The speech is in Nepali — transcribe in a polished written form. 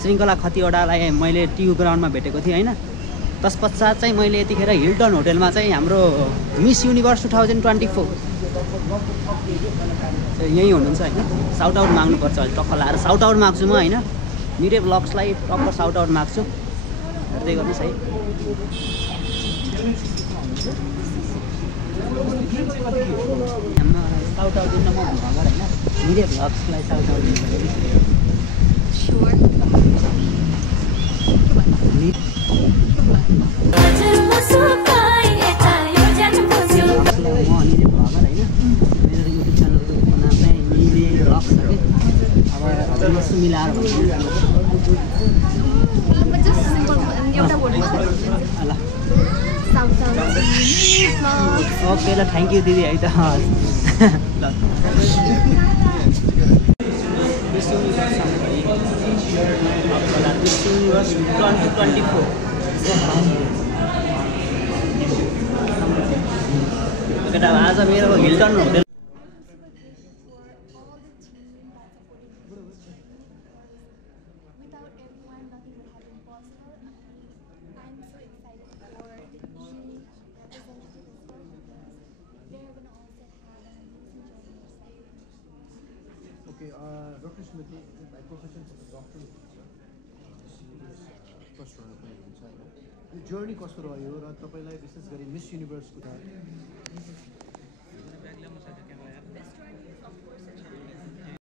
श्रृङ्खला खतिवडालाई मैले टियु ग्राउन्डमा भेटेको थिएँ होइन। तत्पश्चात चाहिँ मैले यतिखेर हिल्टन होटेलमा चाहिँ हाम्रो मिस युनिभर्स 2024 यहीँ हुनुहुन्छ होइन। साउट आउट माग्नुपर्छ अहिले टक्क लाएर साउट आउट माग्छु म होइन। मिरे ब्लग्सलाई टक्क साउट आउट माग्छु, हेर्दै गर्नुहोस् है। साउट आउट दिन म भगर होइन, मिरे ब्लग्सलाई साउट आउट दिनु मिलाएर ओके ल थ्याङ्क यू दिदी है त। केटा आज मेरो Hilton hotel Dr. Smith, by profession doctor first runner पनि हुन्छ होइन। यो जर्नी कस्तो रह्यो र तपाईँलाई विशेष गरी मिस युनिभर्सको